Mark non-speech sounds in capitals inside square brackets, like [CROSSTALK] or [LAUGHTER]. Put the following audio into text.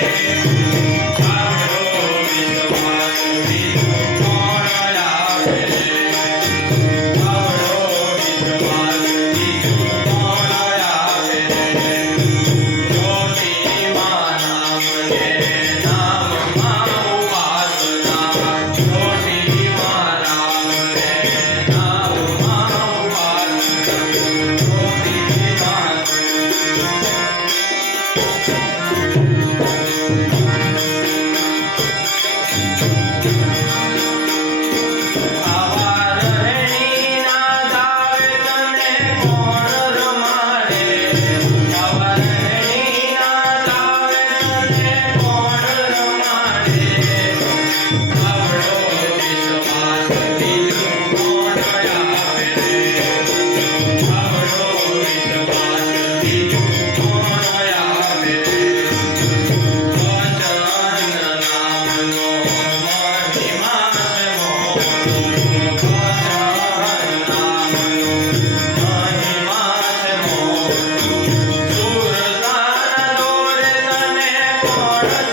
Thank [LAUGHS] you. Lord.